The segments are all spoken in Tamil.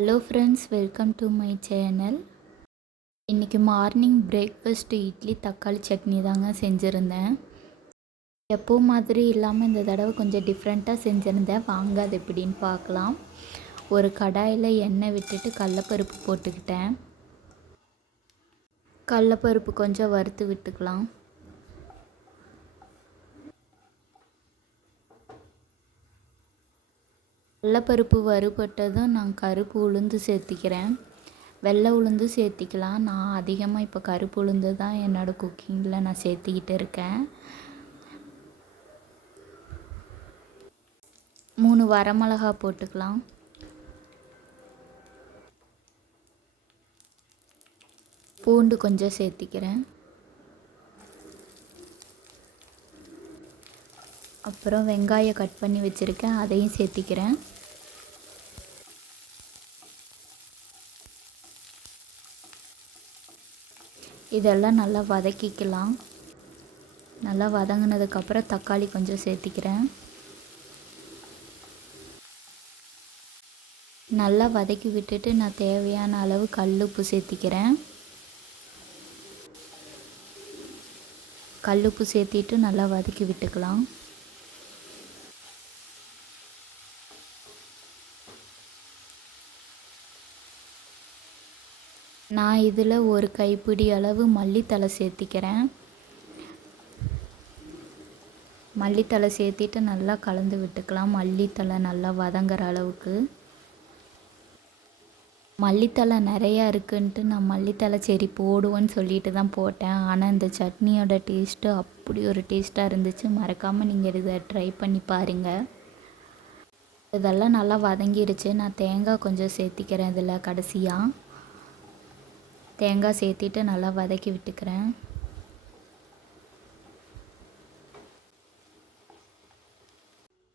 Hello friends, welcome to my channel. இன்றைக்கி மார்னிங் பிரேக்ஃபாஸ்ட்டு இட்லி தக்காளி சட்னி தாங்க செஞ்சுருந்தேன். எப்போ மாதிரி இல்லாமல் இந்த தடவை கொஞ்சம் டிஃப்ரெண்ட்டாக செஞ்சுருந்தேன். வாங்க அது எப்படின்னு பார்க்கலாம். ஒரு கடாயில் எண்ணெய் விட்டுட்டு கடலப்பருப்பு போட்டுக்கிட்டேன். கடலப்பருப்பு கொஞ்சம் வறுத்து விட்டுக்கலாம். கடலப்பருப்பு வறுபட்டதும் நான் கருப்பு உளுந்து சேர்த்திக்கிறேன். வெள்ளை உளுந்து சேர்த்திக்கலாம். நான் அதிகமாக இப்போ கருப்பு உளுந்து தான் என்னோடய குக்கிங்கில் நான் சேர்த்திக்கிட்டு இருக்கேன். 3 வரமிளகா போட்டுக்கலாம். பூண்டு கொஞ்சம் சேர்த்திக்கிறேன். அப்புறம் வெங்காயம் கட் பண்ணி வச்சுருக்கேன், அதையும் சேர்த்திக்கிறேன். இதெல்லாம் நல்லா வதக்கிக்கலாம். நல்லா வதங்கினதுக்கப்புறம் தக்காளி கொஞ்சம் சேர்த்திக்கிறேன். நல்லா வதக்கி விட்டுட்டு நான் தேவையான அளவு கல்லுப்பு சேர்த்திக்கிறேன். கல்லுப்பு சேர்த்திட்டு நல்லா வதக்கி விட்டுக்கலாம். நான் இதில் ஒரு கைப்பிடி அளவு மல்லித்தழை சேர்த்திக்கிறேன். மல்லித்தழை சேர்த்திட்டு நல்லா கலந்து விட்டுக்கலாம். மல்லித்தழை நல்லா வதங்குற அளவுக்கு. மல்லித்தழை நிறையா இருக்குன்ட்டு நான் மல்லித்தழை சரி போடுவேன்னு சொல்லிட்டு தான் போட்டேன். ஆனால் இந்த சட்னியோட டேஸ்ட்டு அப்படி ஒரு டேஸ்ட்டாக இருந்துச்சு. மறக்காமல் நீங்கள் இதை ட்ரை பண்ணி பாருங்கள். இதெல்லாம் நல்லா வதங்கிருச்சு. நான் தேங்காய் கொஞ்சம் சேர்த்திக்கிறேன். இதில் கடைசியாக தேங்காய் சேர்த்திட்டு நல்லா வதக்கி விட்டுக்கிறேன்.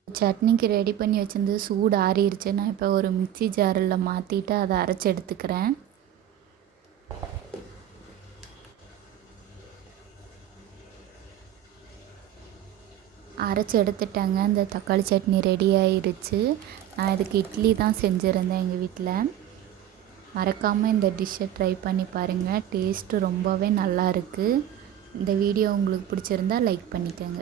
சட்னிக்கு ரெடி பண்ணி வச்சிருந்து சூடு ஆறிடுச்சு. நான் இப்போ ஒரு மிக்ஸி ஜாரில் மாற்றிட்டு அதை அரைச்சி எடுத்துக்கிறேன். அரைச்சி எடுத்துட்டாங்க. இந்த தக்காளி சட்னி ரெடி ஆயிடுச்சு. நான் இதுக்கு இட்லி தான் செஞ்சுருந்தேன் எங்கள் வீட்டில். மறக்காமல் இந்த டிஷ்ஷை ட்ரை பண்ணி பாருங்கள். டேஸ்ட்டு ரொம்பவே நல்லா இருக்குது. இந்த வீடியோ உங்களுக்கு பிடிச்சிருந்தா லைக் பண்ணிக்கோங்க.